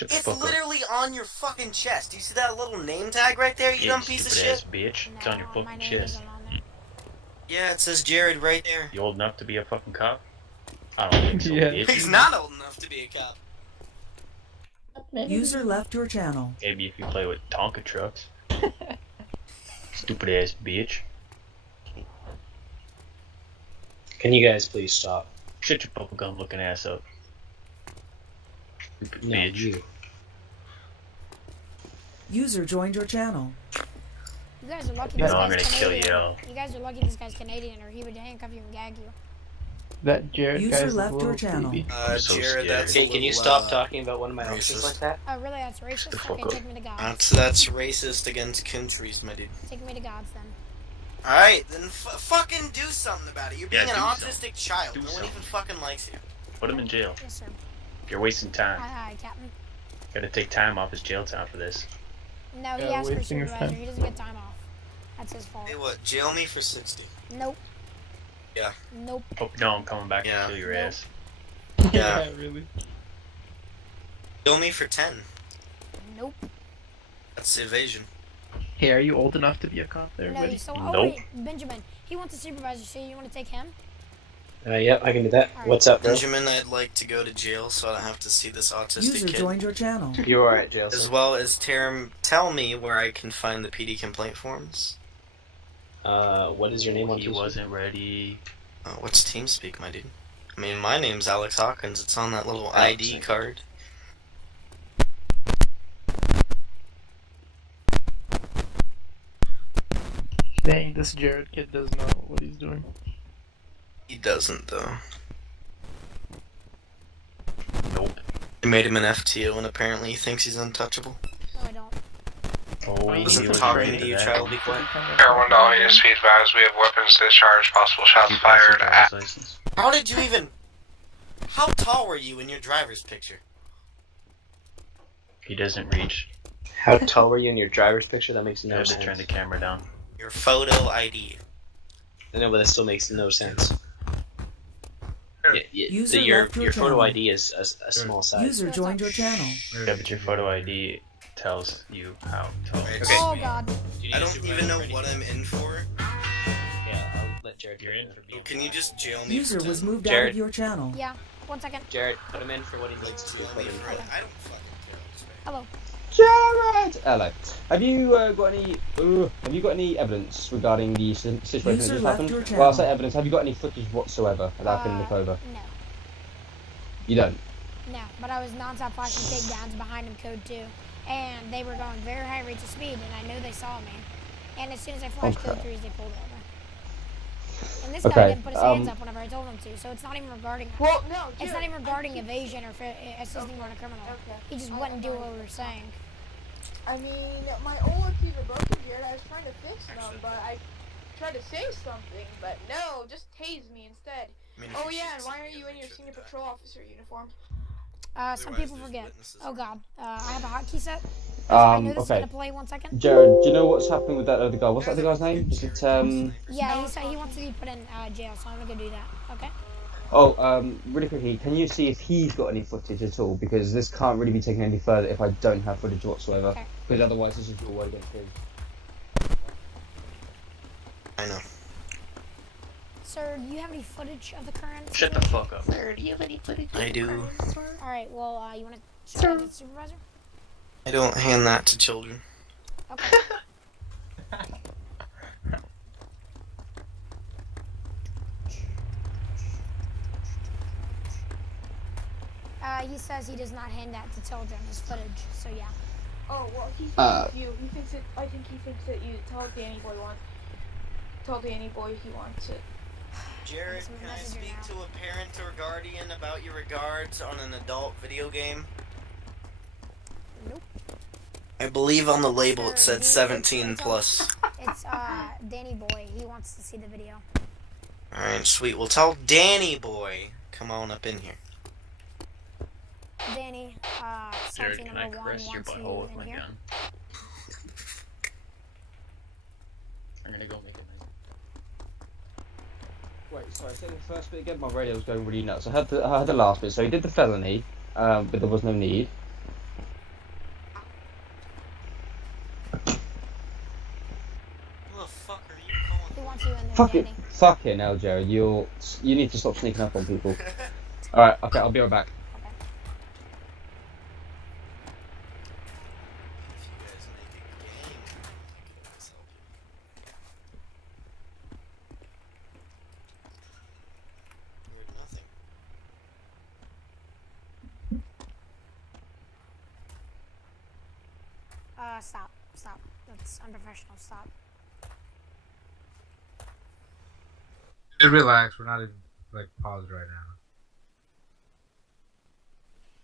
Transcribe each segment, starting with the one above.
Shut the It's fuck up. literally on your fucking chest. Do you see that little name tag right there, you dumb piece of shit? Bitch. No, It's on your my fucking name chest. isn't on there. Yeah, it says Jared right there. You old enough to be a fucking cop? I don't think so, Yeah. bitch. He's not old enough to be a cop. User left your channel. Maybe if you play with Tonka trucks. Stupid ass bitch. Can you guys please stop? Shut your bubblegum looking ass up. Stupid No, bitch. you. User joined your channel. You guys are lucky No, this I'm guy's gonna kill Canadian. you. You guys are lucky this guy's Canadian, or he would handcuff you and gag you. That Jared User guy's left a little your channel. creepy. I'm so Jared, scared. that's Okay, can you stop talking about one of my racist. officers like that? Oh, really? That's racist? the fuck Okay, up. take me to gods. That's racist against countries, my dude. Take me to gods then. Alright, then fucking do something about it. You're being Yeah, an do autistic child. Do No one something. even fucking likes you. Put him in jail. Yes, sir. You're wasting time. Hi, hi, Captain. Gotta take time off his jail time for this. No, he Yeah, asked for wasting his supervisor. time. He doesn't get time off. That's his fault. Hey, what? Jail me for 60. Nope. Yeah. Nope. Hope you know I'm coming back Yeah. to kill your Nope. ass. Yeah. Really. Jail me for 10. Nope. That's evasion. Hey, are you old enough to be a cop there, No, buddy? so, oh Nope. wait, Benjamin. He wants a supervisor, so you want to take him? Yep, I can do that. Alright. What's up, bro? Benjamin, I'd like to go to jail so I don't have to see this autistic User kid. joined your channel. You are at jail, As sir. well as tell me where I can find the PD complaint forms. What is your name on He Tuesday? wasn't ready. What's TeamSpeak, my dude? I mean, my name's Alex Hawkins. It's on that little ID card. Dang, this Jared kid doesn't know what he's doing. He doesn't, though. Nope. They made him an FTO, and apparently he thinks he's untouchable. No, I don't. Oh, he Wasn't was talking ready to you, that. child. Be quiet. Air 1 to all units, be advised, we have weapons discharged, possible shots fired at... License. How did you even... How tall were you in your driver's picture? He doesn't reach. How tall were you in your driver's picture? That makes You no have to sense. turn the camera down. Your photo ID. I know, but that still makes no sense. User Your left your photo channel. ID is a small size. User joined your channel. Yeah, but your photo ID tells you how tall. Right. Okay. Oh god. I don't even know what I'm in for. Yeah, I'll let Jared. You're in for So can you just jail me User for was 10? moved out Jared. of your channel. Yeah. 1 second. Jared, put him in for what he needs to do. Jail me for... I don't fucking care. Hello. Jared! Hello. Have you got any evidence regarding the situation User that just left happened? your Well, I channel. say evidence. Have you got any footage whatsoever that I can look over? No. You don't. No, but I was non-stop flashing takedowns behind him code 2, and they were going very high rates of speed, and I knew they saw me. And as soon as I flashed Okay. code 3s, they pulled over. And this Okay, guy didn't put his hands up whenever I told him to, so it's not even regarding. Well, no, It's not even regarding evasion or assisting on a criminal. Okay. He just wouldn't do what we were saying. I mean, my old keys are broken, Jared. I was trying to fix them, but I tried to say something, but no, just tase me instead. I mean, if Oh you yeah, shoot and why are somebody, you in they your shouldn't senior die. patrol officer uniform? Some Otherwise, people there's forget. witnesses. Oh god. I have a hotkey set. I know this is Okay. gonna play 1 second. Jared, do you know what's happening with that other guy? What's that other guy's name? Is it Yeah, he said he wants to be put in jail, so I'm gonna go do that. Okay. really quickly, can you see if he's got any footage at all? Because this can't really be taken any further if I don't have footage whatsoever. Okay. Because otherwise this is your way against his. I know. Sir, do you have any footage of the current? Shut the fuck up. I do. Alright, well, you wanna show the supervisor? I don't hand that to children. Okay. He says he does not hand that to children, his footage, so yeah. Oh well, he thinks it's you. He thinks it. I think he thinks that you tell Danny Boy Tell Danny Boy he wants it. Jared, Some can I messenger speak now. to a parent or guardian about your regards on an adult video game? Nope. I believe on the label it Sir, said 17 it's plus. It's, Danny Boy. He wants to see the video. Alright, sweet. Well, tell Danny Boy, come on up in here. Danny, Jared, Salty can I number 1 caress your wants butthole you with in my here. gun? I'm gonna go make it nice. Wait, sorry, say the first bit again. My radio was going really nuts. I heard the last bit. So he did the felony, but there was no need. Fucking hell, Jared. You need to stop sneaking up on people. Alright, okay, I'll be right back. Stop. That's unprofessional. Stop. Just relax. We're not in like paused right now.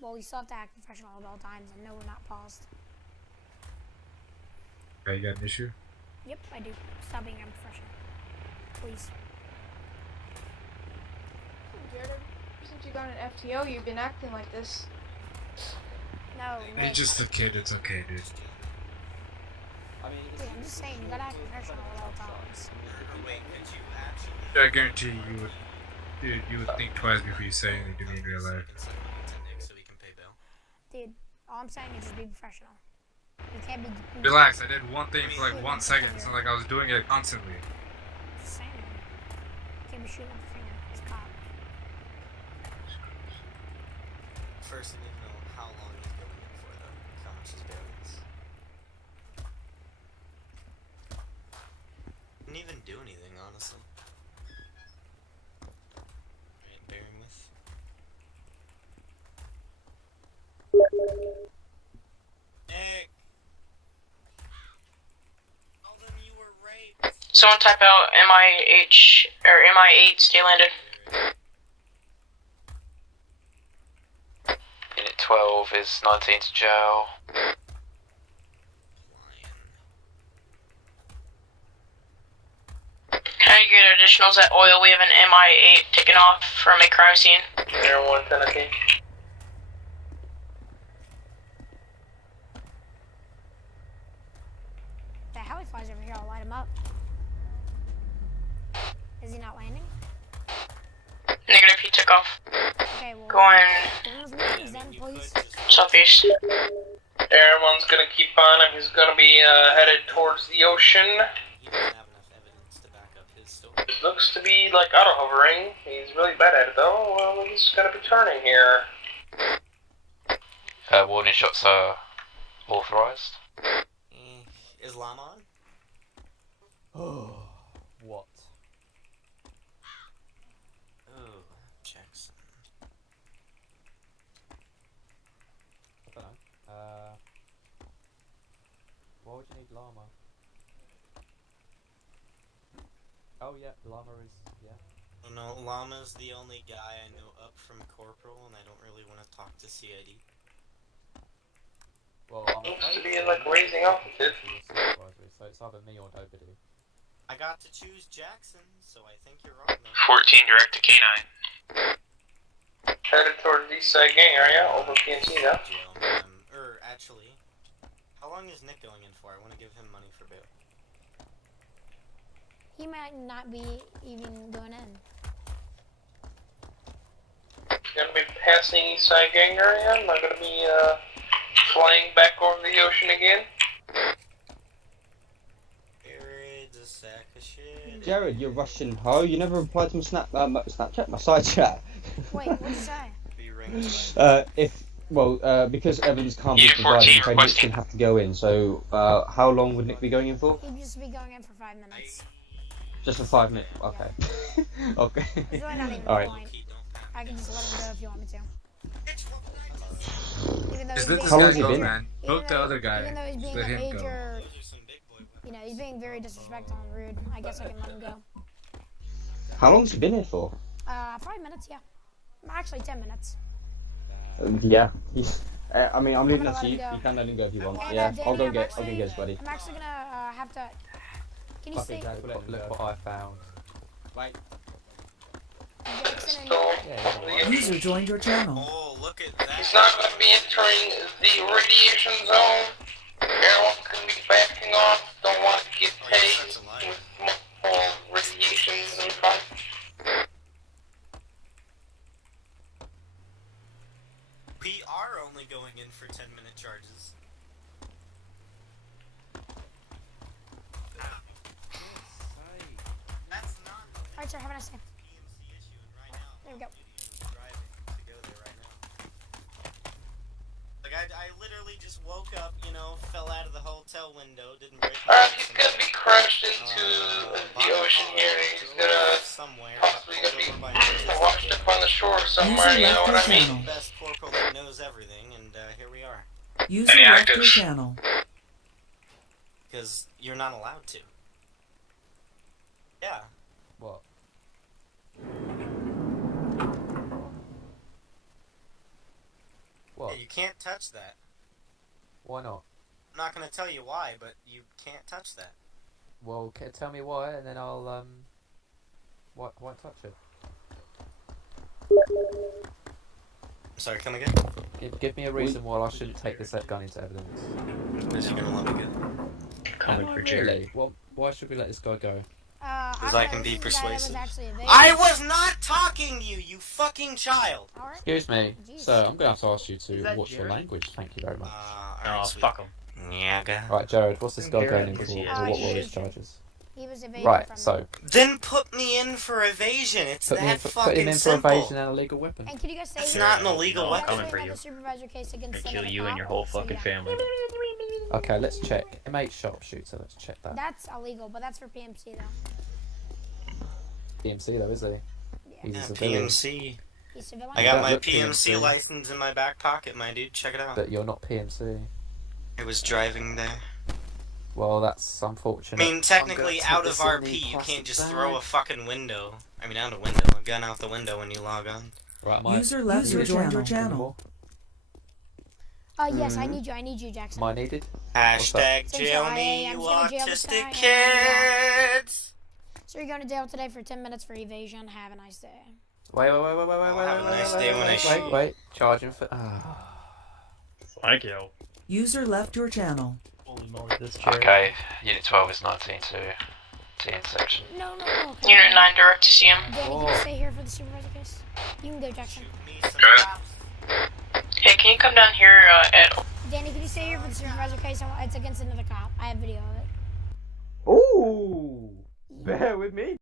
Well, we still have to act professional at all times, and no, we're not paused. Okay, you got an issue? Yep, I do. Stop being unprofessional, please. Jared, ever since you got an FTO, you've been acting like this. No. He's just a kid. It's okay, dude. Dude, I'm just saying, you gotta act professional at all times. I guarantee you would, dude, you would think twice before you say anything to me in real life. Dude, all I'm saying is just be professional. You can't be. Relax. I did one thing for like 1 second. It's not like I was doing it constantly. Just saying. You can't be shooting up the finger. It's a cop. First, I need to know how long he's going in for, though. How much his bail is. Didn't even do anything, honestly. Alright, bearing with. Nick! Tell them you were raped! Someone type out MIH or MI8 stay landed. Unit 12 is 19 to jail. Can I get additionals at oil? We have an MI8 taken off from a crime scene. 0110, okay. The heli flies over here. I'll light him up. Is he not landing? Negative, he took off. Okay, well. Going Then, please. southeast. Everyone's gonna keep on him. He's gonna be headed towards the ocean. He doesn't have enough evidence to back up his story. It looks to be like auto hovering. He's really bad at it though. Well, he's gonna be turning here. Warning shots are authorized. Is Llama on? Oh, what? Oh, Jackson. I don't know. Why would you need llama? Oh yeah, llama is, yeah. Oh no, Llama's the only guy I know up from Corporal, and I don't really want to talk to CID. Well, Looks to be in like raising altitude. So it's either me or nobody. I got to choose Jackson, so I think you're wrong though. 14 direct to K9. Headed towards the east side gang area, over PNC now. Actually, how long is Nick going in for? I want to give him money for bail. He might not be even going in. Gonna be passing east side gang area. I'm not gonna be flying back over the ocean again. Jared's a sack of shit. Jared, you're Russian hoe. You never replied to my Snapchat, my side chat. Wait, what'd you say? Because Evans can't be provided, so Nick's gonna have to go in. So, how long would Nick be going in for? He'd just be going in for 5 minutes. Just for 5 minutes. Okay. Okay. There's really not even All a right. point. I can just let him go if you want me to. Even though Just he's let this being, guy go, man. Vote the other guy. even though he's being Let a him go. major, you know, he's being very disrespectful and rude. I guess I can let him go. How long's he been here for? 5 minutes, yeah. Actually, 10 minutes. Yeah. He's. I mean, I'm leaving gonna that to let you. him go. You can let him go if you want. And, Yeah, Danny, I'll go I'm get his buddy. I'm actually gonna have to. Can you stay? Look what I found. Wait. Jackson and User joined your channel. Oh, look at that. He's not going to be entering the radiation zone. Everyone can be backing off. Don't want to get tased with multiple radiations and fun. We are only going in for 10-minute charges. That's literally just woke up, you know, fell out of the hotel window, didn't break He's gonna be crashed into the ocean here, and he's gonna possibly gonna be washed up on the shore somewhere, User you know left what I your mean? channel. Best corporal that knows everything, and here we are. User Any left your actives? channel. Because you're not allowed to. Yeah. What? What? Yeah, you can't touch that. Why not? I'm not gonna tell you why, but you can't touch that. Well, tell me why, and then I'll won't touch it. Sorry, come again? Give me a reason why I shouldn't take this gun into evidence. Because you're gonna let me get. Coming for Jared. Really? Well, why should we let this guy go? Because I can be persuasive. I I was not talking to you, you fucking child! Excuse me, sir. I'm going to have to ask you to watch your language. Thank you very much. Oh, fuck him. Yeah. Right, Jared. What's this guy going in for? He is. Or what were his charges? He was evading Right. from So Then put me in for evasion. It's put that him fucking in for simple. evasion and a legal weapon. And can you guys say It's here- not an illegal No, I'm weapon. coming for you. The supervisor case against Gonna kill another you cop, and your whole so fucking yeah. family. Okay, let's check. M8 sharpshooter. Let's check that. That's illegal, but that's for PMC though. PMC though, is he? He's Yeah, a civilian. PMC. He's civilian. I got That my looked PMC PMC. license in my back pocket, my dude. Check it out. But you're not PMC. I was driving there. Well, that's unfortunate. I mean, technically, I'm gonna out take of this in RP, the you can't plastic just bag. throw a fucking window. I mean, out a window, a gun out the window when you log on. Right, User left your channel. Yes, I need you, Jackson. Am I needed? Hashtag So jail I me, am you gonna jail this autistic guy. kids! So you're going to jail today for 10 minutes for evasion. Have a nice day. Wait. Have a nice day when I shoot. Wait. Charging for. Thank you. User left your channel. Okay, Unit 12 is 19 to T intersection. No. Okay. Unit 9 direct to seeum. Danny, can you stay here for the supervisor case? You can go, Jackson. Hey, can you come down here at... Danny, can you stay here for the supervisor case? It's against another cop. I have video of it. Ooh! Bear with me.